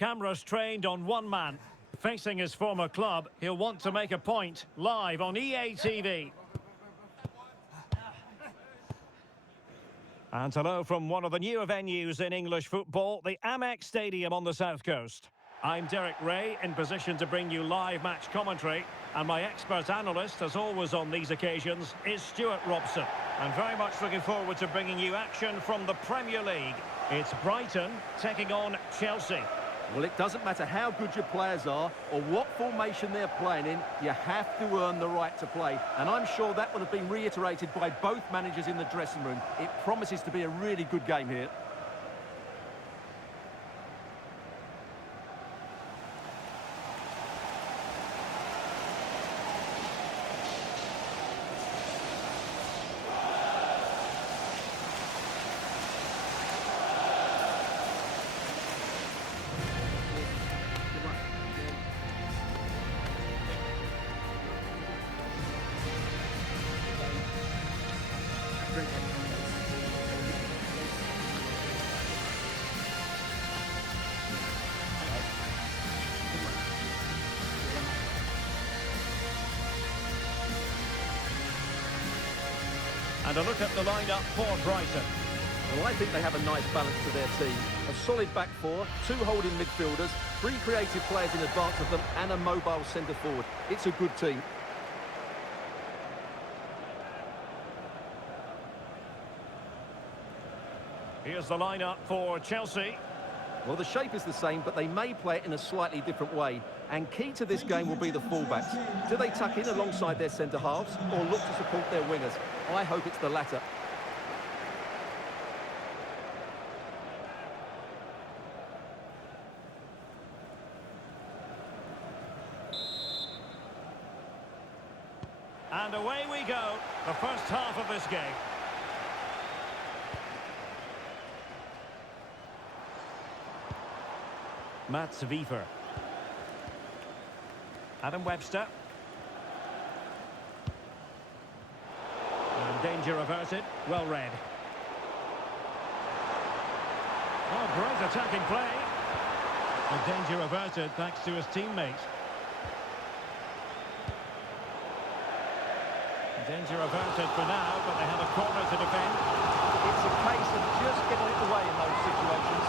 Cameras trained on one man. Facing his former club, he'll want to make a point live on EA TV. And hello from one of the newer venues in English football, the Amex Stadium on the South Coast. I'm Derek Ray, in position to bring you live match commentary. And my expert analyst, as always on these occasions, is Stuart Robson. I'm very much looking forward to bringing you action from the Premier League. It's Brighton taking on Chelsea. Well, it doesn't matter how good your players are or what formation they're playing in, you have to earn the right to play. And I'm sure that would have been reiterated by both managers in the dressing room. It promises to be a really good game here. And a look at the lineup for Brighton. Well, I think they have a nice balance to their team. A solid back four, two holding midfielders, three creative players in advance of them, and a mobile centre forward. It's a good team. Here's the lineup for Chelsea. Well, the shape is the same, but they may play it in a slightly different way. And key to this game will be the fullbacks. Do they tuck in alongside their centre-halves or look to support their wingers? I hope it's the latter. And away we go, the first half of this game. Mats Wiever. Adam Webster. And danger averted. Well read. Oh, great attacking play. And danger averted thanks to his teammate. Danger averted for now, but they have a corner to defend. It's a case of just getting it away in those situations.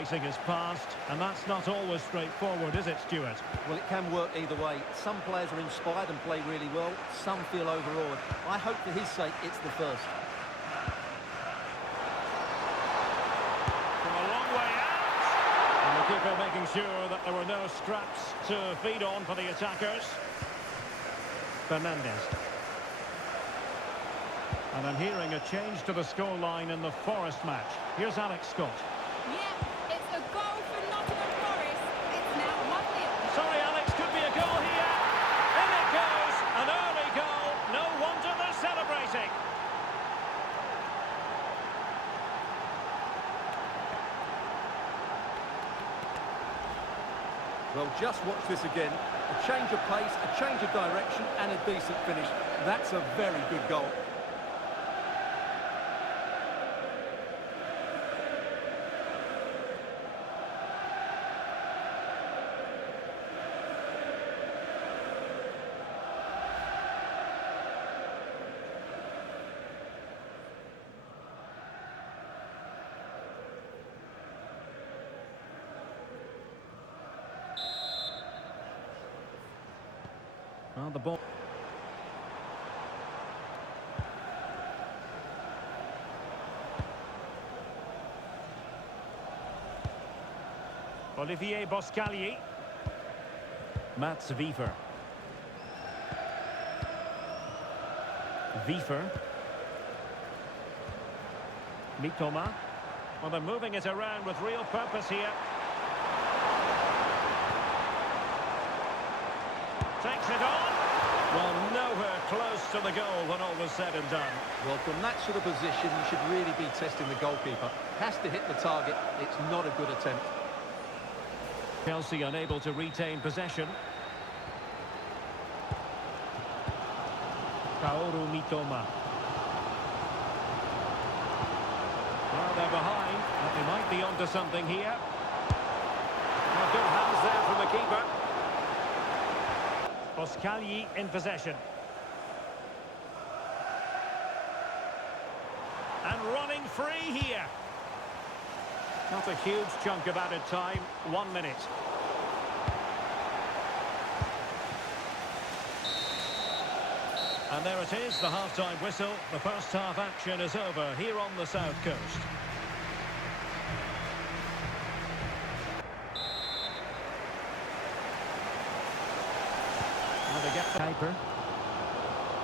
Facing his past, and that's not always straightforward, is it, Stuart? Well, it can work either way. Some players are inspired and play really well. Some feel overawed. I hope for his sake it's the first. From a long way out. And the keeper making sure that there were no straps to feed on for the attackers. Fernandez. And I'm hearing a change to the scoreline in the Forest match. Here's Alex Scott. Yeah, it's a goal for Nottingham Forest. It's now 1-0. Sorry, Alex, could be a goal here. In it goes, an early goal. No wonder they're celebrating. Well, just watch this again. A change of pace, a change of direction, and a decent finish. That's a very good goal. Well, the ball. Olivier Boscagli. Mats Wiever. Wiever. Mitoma. Well, they're moving it around with real purpose here. Takes it on. Well, nowhere close to the goal when all was said and done. Well, from that sort of position, you should really be testing the goalkeeper. Has to hit the target. It's not a good attempt. Chelsea unable to retain possession. Kaoru Mitoma. Well, they're behind, but they might might be onto something here. Well, good hands there from the keeper. Boskali in possession. And running free here. Not a huge chunk of added time. 1 minute. And there it is, the half-time whistle. The first half action is over here on the South Coast. And they get the paper.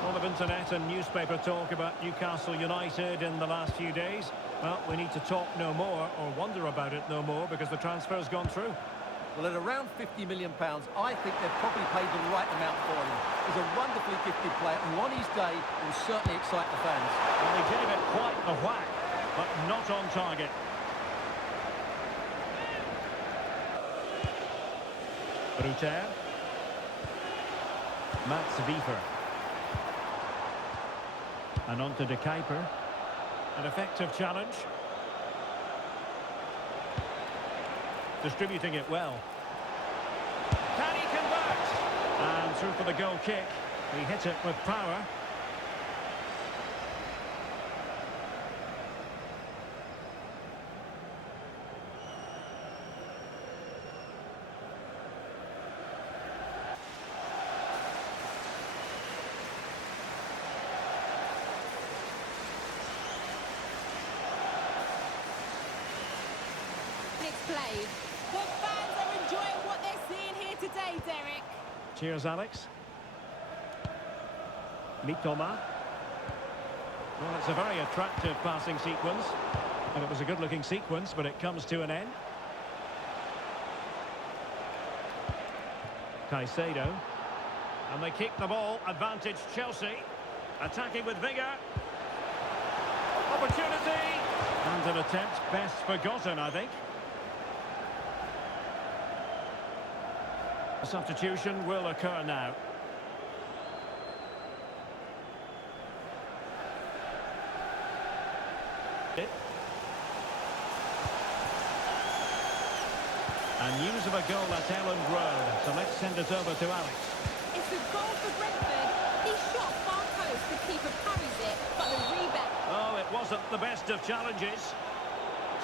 A lot of internet and newspaper talk about Newcastle United in the last few days. Well, we need to talk no more, or wonder about it no more, because the transfer's gone through. Well, at around £50 million, I think they've probably paid the right amount for him. He's a wonderfully gifted player who on his day will certainly excite the fans. Well, they did him quite the whack, but not on target. Ruter. Mats Wiefer. And on to De Kuiper. An effective challenge. Distributing it well. Can he convert? And through for the goal kick. He hit it with power. It's played. The fans are enjoying what they're seeing here today, Derek. Cheers, Alex. Mitoma. Well, it's a very attractive passing sequence. And it was a good-looking sequence, but it comes to an end. Caicedo. And they kick the ball. Advantage Chelsea. Attacking with vigour. Opportunity. And an attempt best forgotten, I think. A substitution will occur now. And news of a goal at Elland Road. So let's send it over to Alex. It's a goal for Brentford. He shot far post, the keeper parries it, but the rebound... Oh, it wasn't the best of challenges.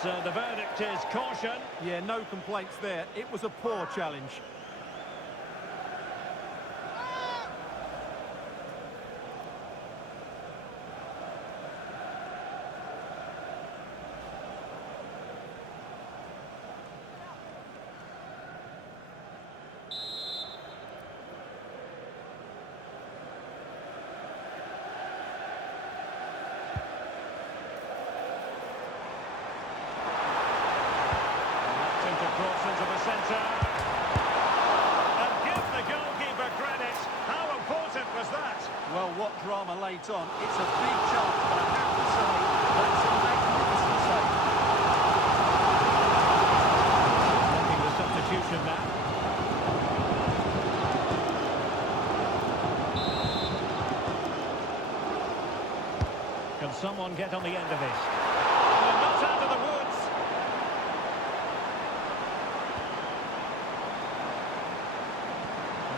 So the verdict is caution. Yeah, no complaints there. It was a poor challenge. Cross into the centre. And give the goalkeeper credit. How important was that? Well, what drama late on. It's a big chance, but I have to say, that's a magnificent save. Making the substitution now. Can someone get on the end of this? And not out of the woods.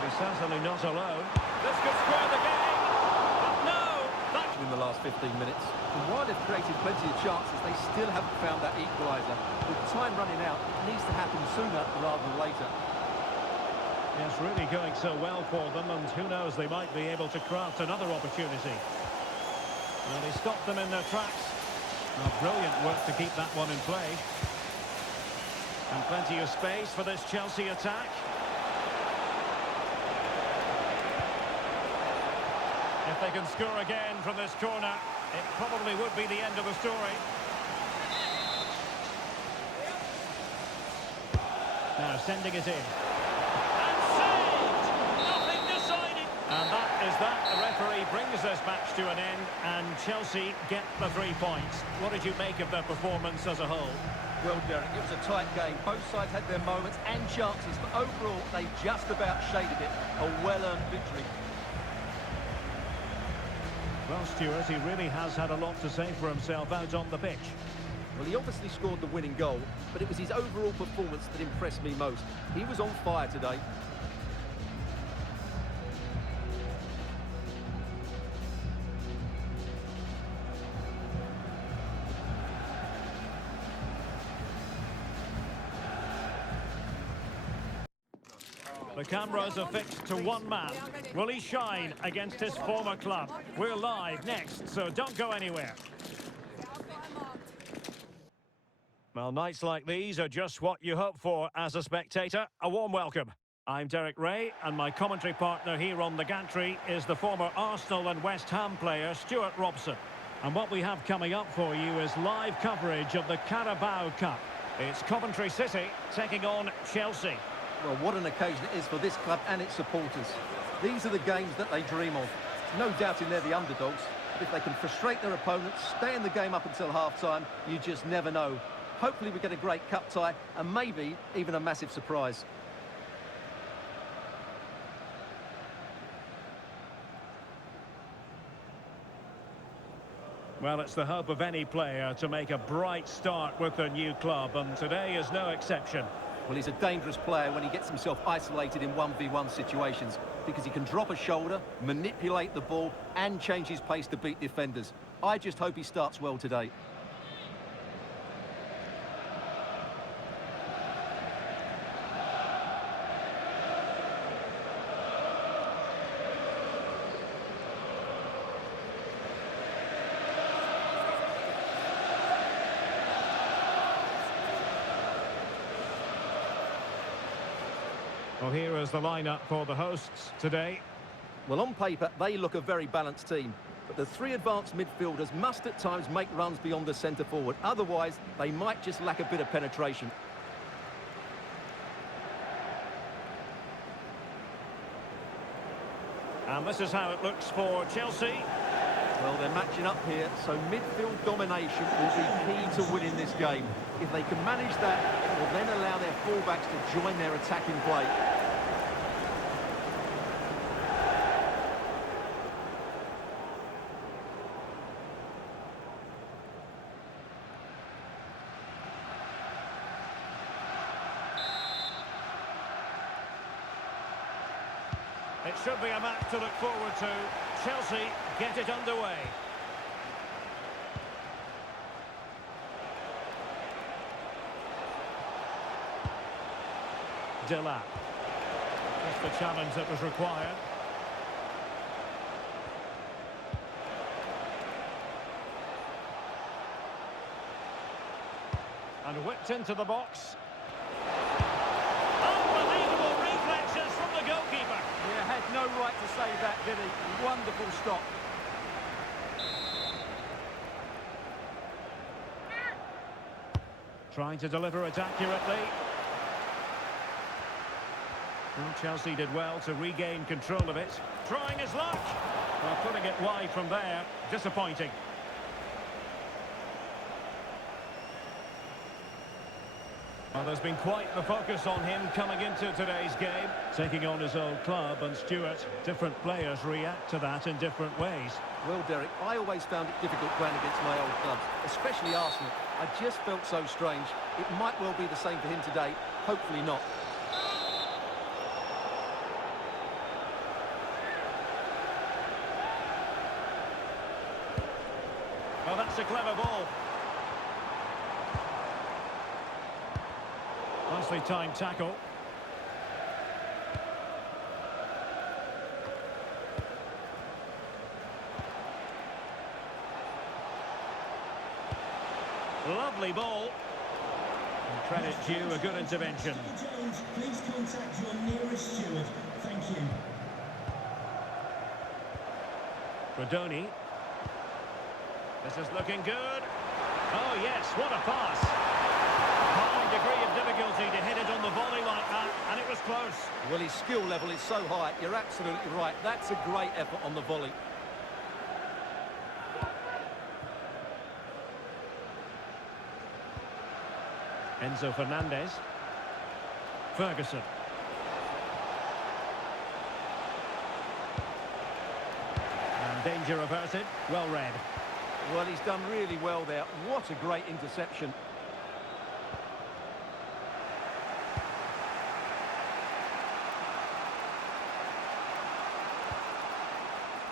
He's certainly not alone. This could square the game. But no, that... In the last 15 minutes. And while they've created plenty of chances, they still haven't found that equaliser. With time running out, it needs to happen sooner rather than later. Yes, really going so well for them, and who knows, they might be able to craft another opportunity. Well, they stopped them in their tracks. Well, brilliant work to keep that one in play. And plenty of space for this Chelsea attack. If they can score again from this corner, it probably would be the end of the story. Now sending it in. And saved! Nothing decided! And that is that. The referee brings this match to an end, and Chelsea get the 3 points. What did you make of their performance as a whole? Well, Derek, it was a tight game. Both sides had their moments and chances, but overall, they just about shaded it. A well-earned victory. Well, Stuart, he really has had a lot to say for himself out on the pitch. Well, he obviously scored the winning goal, but it was his overall performance that impressed me most. He was on fire today. The cameras are fixed to one man. Will he shine against his former club? We're live next, so don't go anywhere. Well, nights like these are just what you hope for as a spectator. A warm welcome. I'm Derek Ray, and my commentary partner here on the gantry is the former Arsenal and West Ham player, Stuart Robson. And what we have coming up for you is live coverage of the Carabao Cup. It's Coventry City taking on Chelsea. Well, what an occasion it is for this club and its supporters. These are the games that they dream of. No doubting they're the underdogs. But if they can frustrate their opponents, stay in the game up until half-time, you just never know. Hopefully we get a great cup tie and maybe even a massive surprise. Well, it's the hope of any player to make a bright start with their new club, and today is no exception. Well, he's a dangerous player when he gets himself isolated in 1v1 situations because he can drop a shoulder, manipulate the ball and change his pace to beat defenders. I just hope he starts well today. Well, here is the lineup for the hosts today. Well, on paper, they look a very balanced team. But the three advanced midfielders must at times make runs beyond the centre-forward. Otherwise, they might just lack a bit of penetration. And this is how it looks for Chelsea. Well, they're matching up here, so midfield domination will be key to winning this game. If they can manage that, it will then allow their fullbacks to join their attacking play. It should be a match to look forward to. Chelsea get it underway. Delap. Just the challenge that was required. And whipped into the box. Unbelievable reflexes from the goalkeeper. Yeah, had no right to say that, did he? Wonderful stop. Trying to deliver it accurately. Well, Chelsea did well to regain control of it. Trying his luck. Well, putting it wide from there. Disappointing. Well, there's been quite the focus on him coming into today's game. Taking on his old club, and Stuart, different players react to that in different ways. Well, Derek, I always found it difficult playing against my old clubs, especially Arsenal. I just felt so strange. It might well be the same for him today. Hopefully not. Well, that's a clever ball. Nicely timed tackle. Lovely ball. And credit due, a good intervention. Jones, please contact your nearest steward. Thank you. Rodoni. This is looking good. Oh yes, what a pass. High degree of difficulty to hit it on the volley like that, and it was close. Well, his skill level is so high. You're absolutely right. That's a great effort on the volley. Enzo Fernandez. Ferguson. And danger averted. Well read. Well, he's done really well there. What a great interception.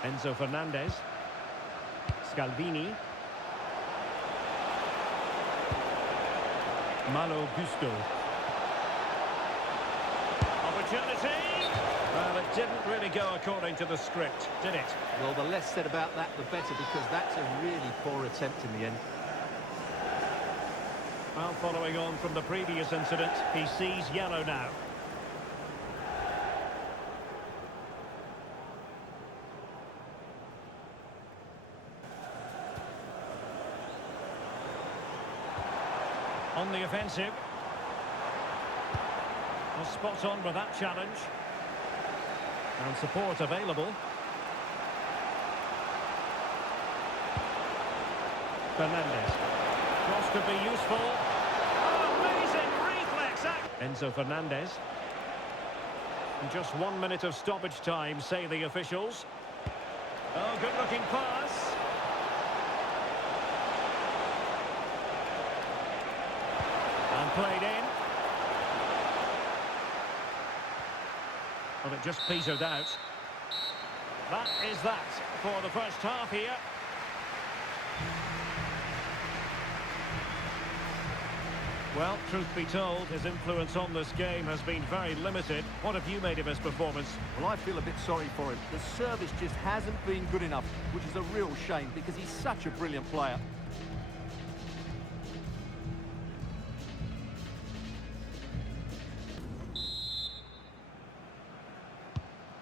Enzo Fernandez. Scalvini. Malo Gusto. Opportunity! Well, it didn't really go according to the script, did it? Well, the less said about that, the better, because that's a really poor attempt in the end. Well, following on from the previous incident, he sees yellow now. On the offensive. Well, spot on with that challenge. And support available. Fernandez. Cross could be useful. Oh, amazing reflex act. Enzo Fernandez. And just 1 minute of stoppage time, say the officials. Oh, good-looking pass. And played in. Well, it just petered out. That is that for the first half here. Well, truth be told, his influence on this game has been very limited. What have you made of his performance? Well, I feel a bit sorry for him. The service just hasn't been good enough, which is a real shame because he's such a brilliant player.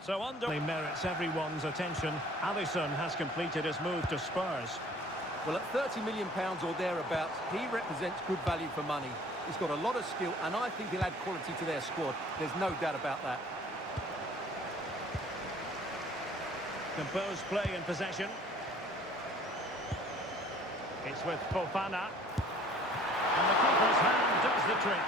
So under... He merits everyone's attention. Alisson has completed his move to Spurs. Well, at £30 million or thereabouts, he represents good value for money. He's got a lot of skill, and I think he'll add quality to their squad. There's no doubt about that. Composed play in possession. It's with Fofana. And the keeper's hand does the trick.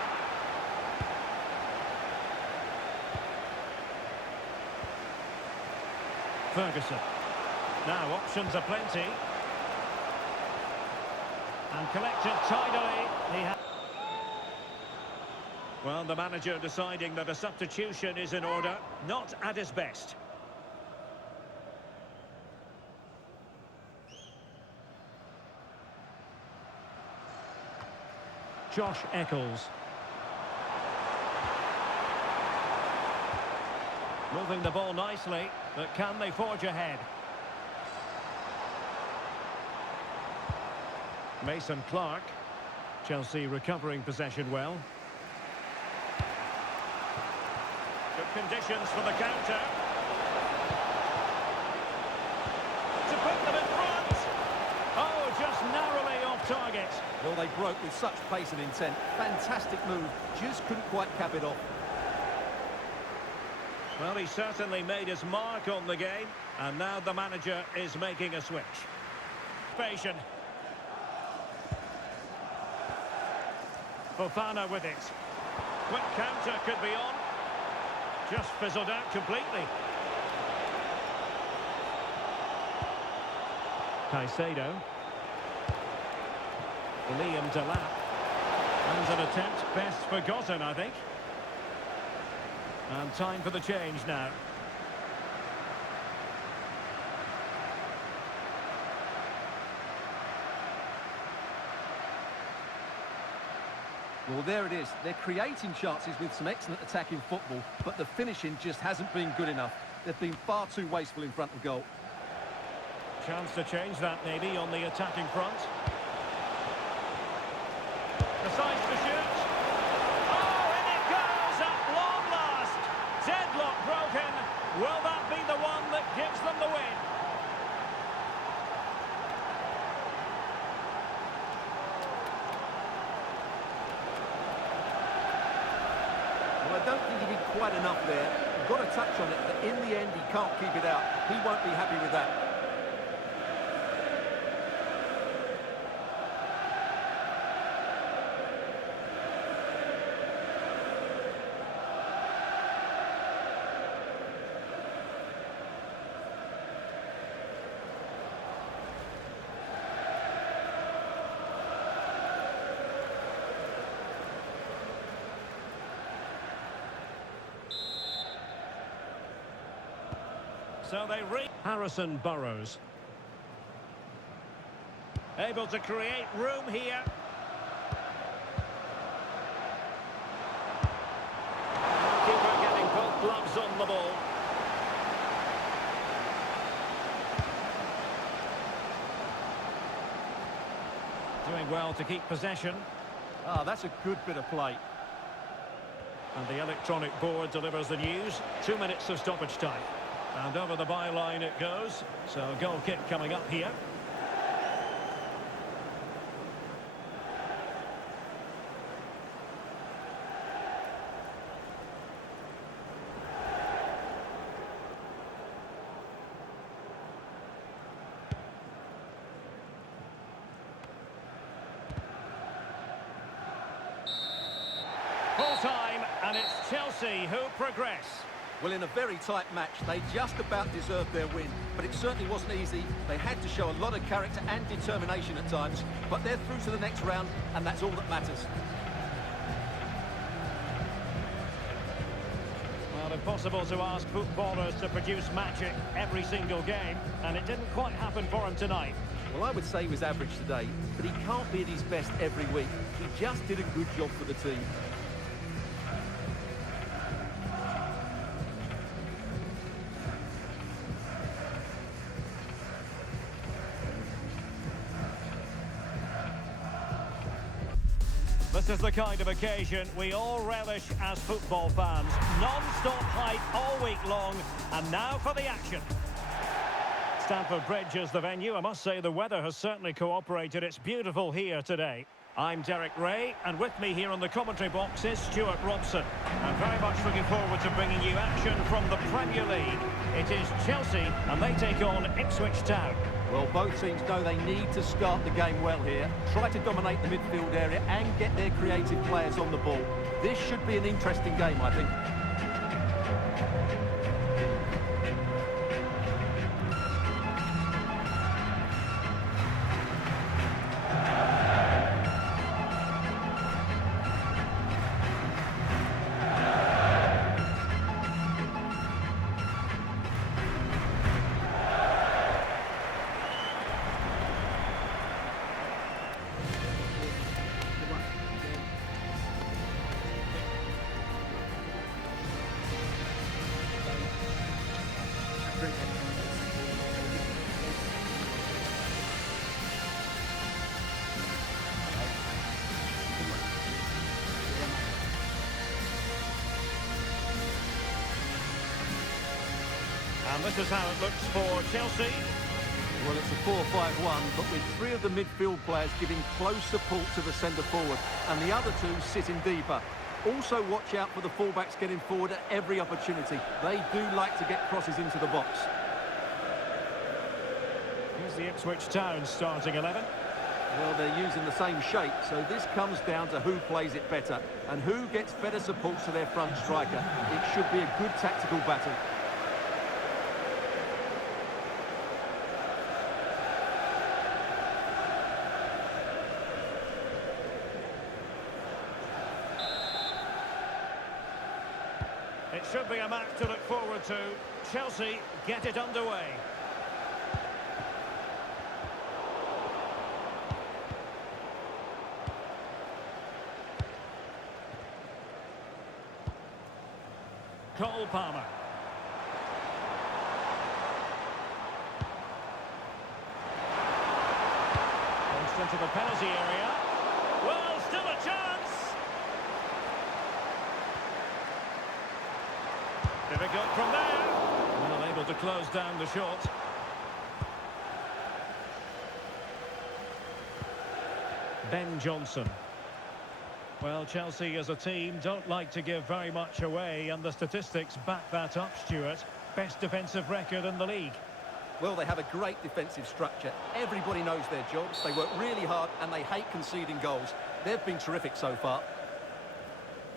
Ferguson. Now options are plenty. And collected tidily. Well, the manager deciding that a substitution is in order, not at his best. Josh Eccles. Moving the ball nicely, but can they forge ahead? Mason Clark. Chelsea recovering possession well. Good conditions for the counter. To put them in front. Oh, just narrowly off target. Well, they broke with such pace and intent. Fantastic move. Just couldn't quite cap it off. Well, he certainly made his mark on the game. And now the manager is making a switch. Patient. Fofana with it. Quick counter could be on. Just fizzled out completely. Caicedo. Liam Delap. And an attempt best forgotten, I think. And time for the change now. Well, there it is. They're creating chances with some excellent attacking football, but the finishing just hasn't been good enough. They've been far too wasteful in front of goal. Chance to change that maybe on the attacking front. Decides to shoot. Oh, and it goes at long last. Deadlock broken. Will that be the one that gives them the win? Well, I don't think he did quite enough there. He got a touch on it, but in the end, he can't keep it out. He won't be happy with that. So they Harrison Burrows. Able to create room here. Keeper getting both gloves on the ball. Doing well to keep possession. Ah, that's a good bit of play. And the electronic board delivers the news. 2 minutes of stoppage time. And over the byline it goes. So goal kick coming up here. Full time, and it's Chelsea who progress. Well, in a very tight match, they just about deserved their win. But it certainly wasn't easy. They had to show a lot of character and determination at times. But they're through to the next round, and that's all that matters. Well, impossible to ask footballers to produce magic every single game, and it didn't quite happen for him tonight. Well, I would say he was average today, but he can't be at his best every week. He just did a good job for the team. This is the kind of occasion we all relish as football fans. Non-stop hype all week long, and now for the action. Stamford Bridge is the venue. I must say the weather has certainly cooperated. It's beautiful here today. I'm Derek Ray, and with me here on the commentary box is Stuart Robson. I'm very much looking forward to bringing you action from the Premier League. It is Chelsea, and they take on Ipswich Town. Well, both teams know they need to start the game well here. Try to dominate the midfield area and get their creative players on the ball. This should be an interesting game, I think. And this is how it looks for Chelsea. Well, it's a 4-5-1, but with three of the midfield players giving close support to the centre forward, and the other two sitting deeper. Also watch out for the fullbacks getting forward at every opportunity. They do like to get crosses into the box. Here's the Ipswich Town starting 11. Well, they're using the same shape, so this comes down to who plays it better and who gets better support to their front striker. It should be a good tactical battle. It should be a match to look forward to. Chelsea get it underway. Cole Palmer. Post into the penalty area. Well, still a chance. Difficult from there. Well, able to close down the shot. Ben Johnson. Well, Chelsea as a team don't like to give very much away, and the statistics back that up, Stuart. Best defensive record in the league. Well, they have a great defensive structure. Everybody knows their jobs. They work really hard and they hate conceding goals. They've been terrific so far.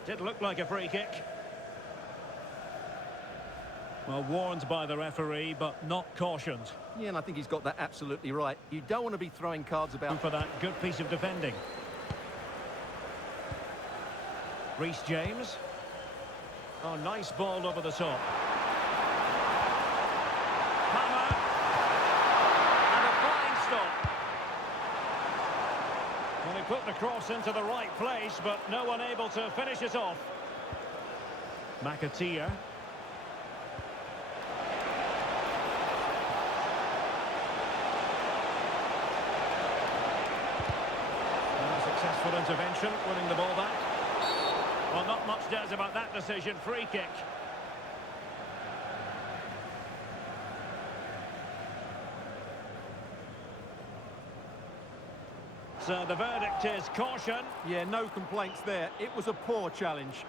Did look like a free kick. Well, warned by the referee, but not cautioned. Yeah, and I think he's got that absolutely right. You don't want to be throwing cards about. For that good piece of defending. Reece James. Oh, nice ball over the top. cross into the right place, but no one able to finish it off. McAteer. Successful intervention, winning the ball back. Well, not much does about that decision. Free kick. So the verdict is caution. Yeah, no complaints there. It was a poor challenge.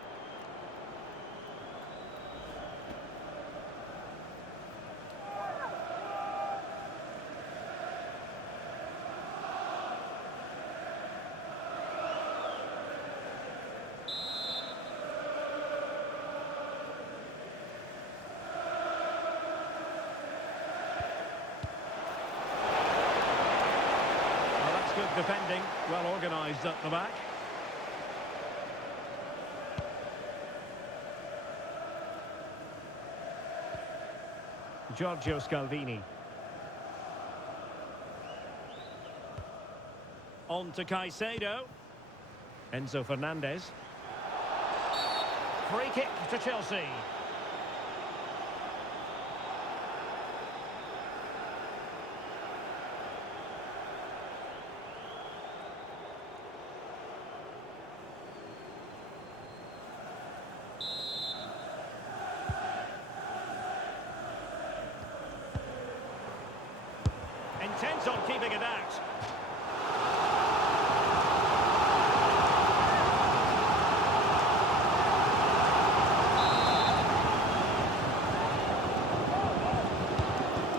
Good defending, well organised at the back. Giorgio Scalvini. On to Caicedo. Enzo Fernandez. Free kick to Chelsea. Intent on keeping it out.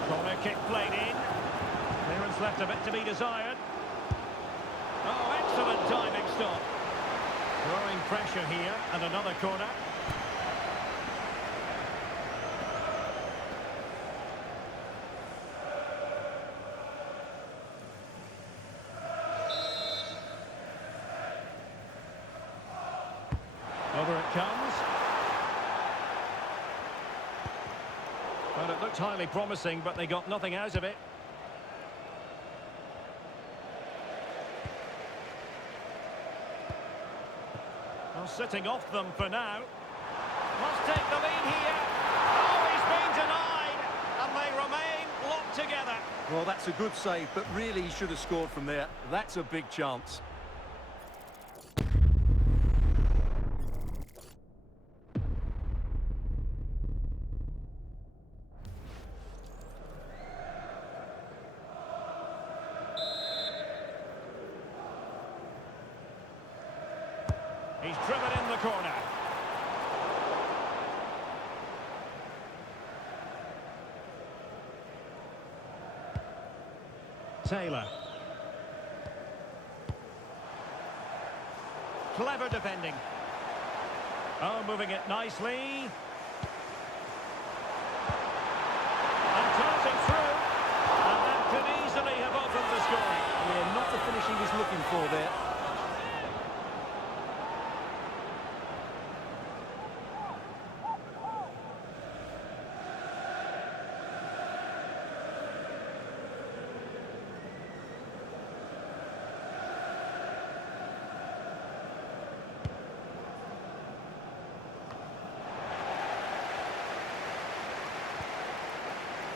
Corner kick played in. Clearance left a bit to be desired. Oh, excellent timing stop. Growing pressure here, and another corner. Over it comes. Well, it looked highly promising, but they got nothing out of it. Well, sitting off them for now. Must take the lead here. Oh, he's been denied, and they remain locked together. Well, that's a good save, but really he should have scored from there. That's a big chance. He's driven in the corner. Taylor. Clever defending. Oh, moving it nicely. And closing through. And that could easily have opened the scoring. Yeah, not the finish he was looking for there.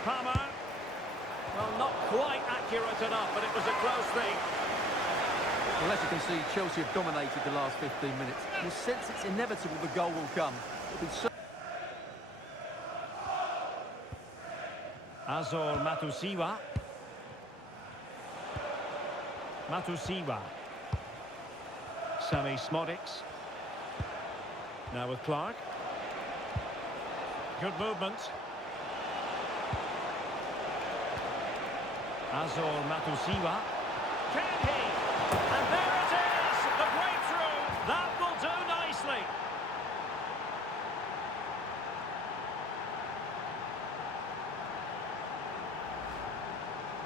Palmer. Well, not quite accurate enough, but it was a close thing. Well, as you can see, Chelsea have dominated the last 15 minutes. You sense it's inevitable the goal will come. It'll be so Azor Matusiwa. Matusiwa. Sammy Smodics. Now with Clark. Good movement. Azor Matusiwa. Can he? And there it is! The breakthrough! That will do nicely.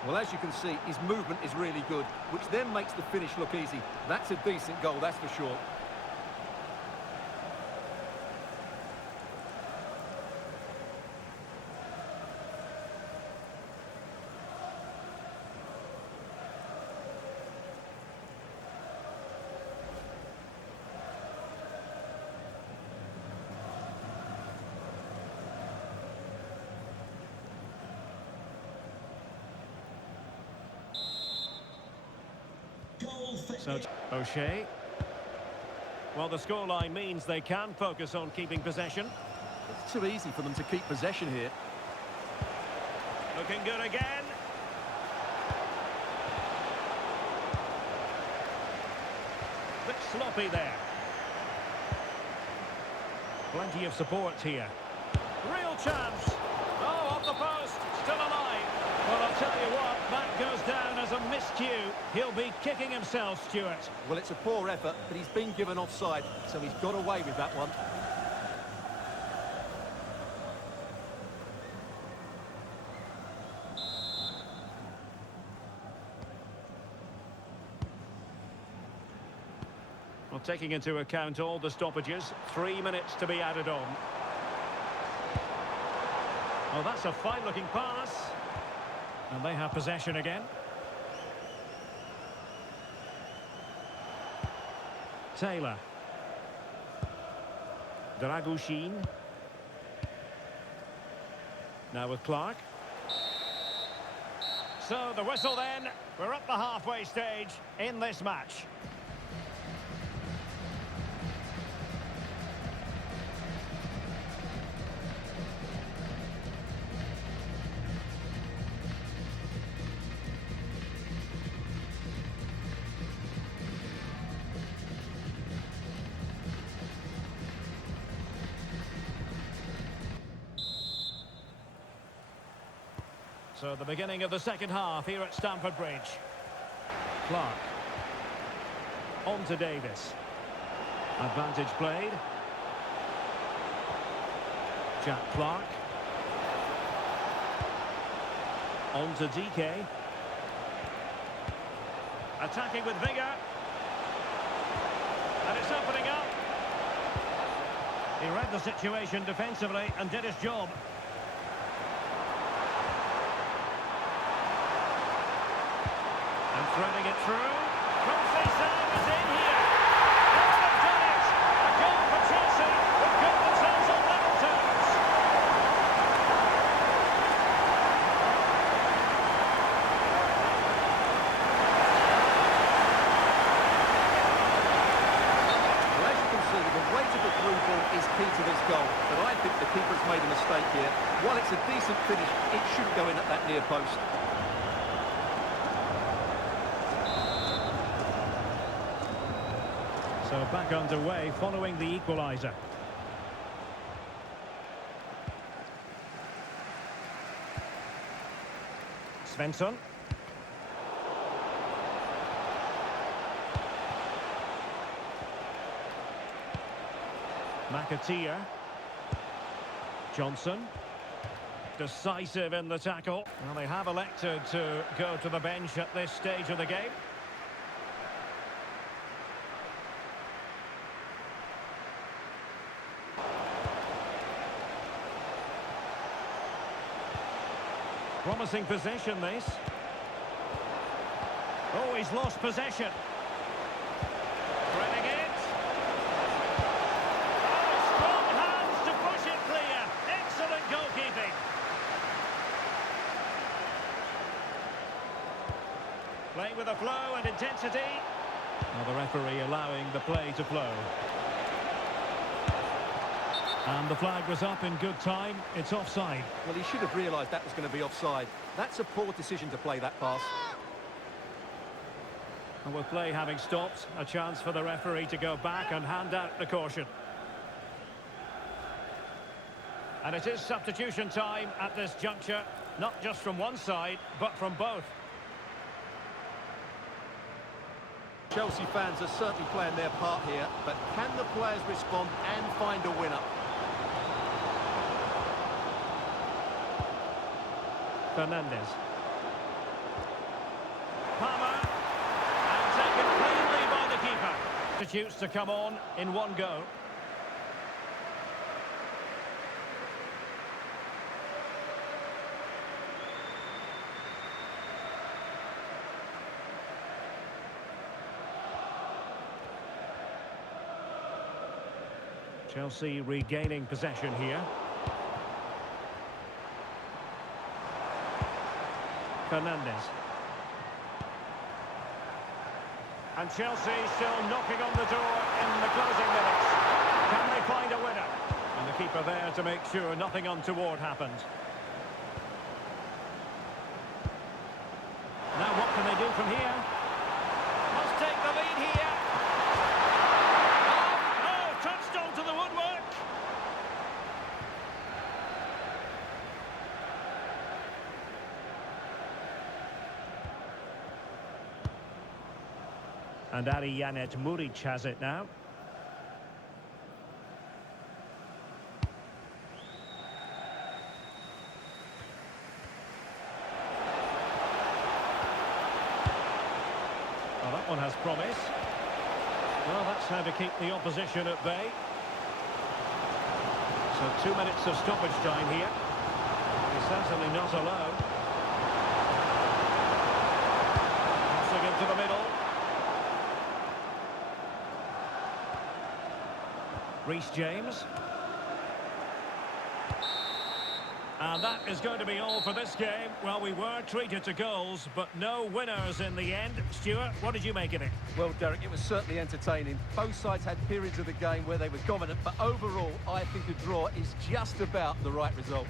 Well, as you can see, his movement is really good, which then makes the finish look easy. That's a decent goal, that's for sure. Goal for So O'Shea. Well, the scoreline means they can focus on keeping possession. It's too easy for them to keep possession here. Looking good again. Bit sloppy there. Plenty of support here. Real chance. Oh, off the post. Still alive. Well, I'll tell you what, that goes down as a miscue. He'll be kicking himself, Stuart. Well, it's a poor effort, but he's been given offside, so he's got away with that one. Well, taking into account all the stoppages, 3 minutes to be added on. Oh, that's a fine-looking pass. And they have possession again. Taylor. Dragushin. Now with Clark. So the whistle then. We're at the halfway stage in this match. So the beginning of the second half here at Stamford Bridge. Clark. On to Davis. Advantage played. Jack Clark. On to DK. Attacking with vigour. And it's opening up. He read the situation defensively and did his job. And threading it through. Conceição is in here. Oh, they've done it. A goal for Chelsea. They've got themselves on level terms. Well, as you can see, the weight of the through ball is key to this goal, but I think the keeper's made a mistake here. While it's a decent finish, it should go in at that near post. So back underway following the equaliser. Svensson. McAteer. Johnson. Decisive in the tackle. Well, they have elected to go to the bench at this stage of the game. Promising possession, this. Oh, he's lost possession. Threading it. Oh, strong hands to push it clear. Excellent goalkeeping. Playing with a flow and intensity. Well, the referee allowing the play to flow. And the flag was up in good time. It's offside. Well, he should have realised that was going to be offside. That's a poor decision to play that pass. And with play having stopped, a chance for the referee to go back and hand out the caution. And it is substitution time at this juncture, not just from one side, but from both. Chelsea fans are certainly playing their part here, but can the players respond and find a winner? Fernandez. Palmer. And taken cleanly by the keeper. Substitutes to come on in one go. Chelsea regaining possession here. Fernandez. And Chelsea still knocking on the door in the closing minutes. Can they find a winner? And the keeper there to make sure nothing untoward happened. Now what can they do from here? Must take the lead here. Oh, touched onto the woodwork. And Ali Yanet Muric has it now. Well, that one has promise. Well, that's how to keep the opposition at bay. So 2 minutes of stoppage time here. He's certainly not alone. Passing into the middle. Reece James. And that is going to be all for this game. Well, we were treated to goals, but no winners in the end. Stuart, what did you make of it? Well, Derek, it was certainly entertaining. Both sides had periods of the game where they were dominant, but overall, I think a draw is just about the right result.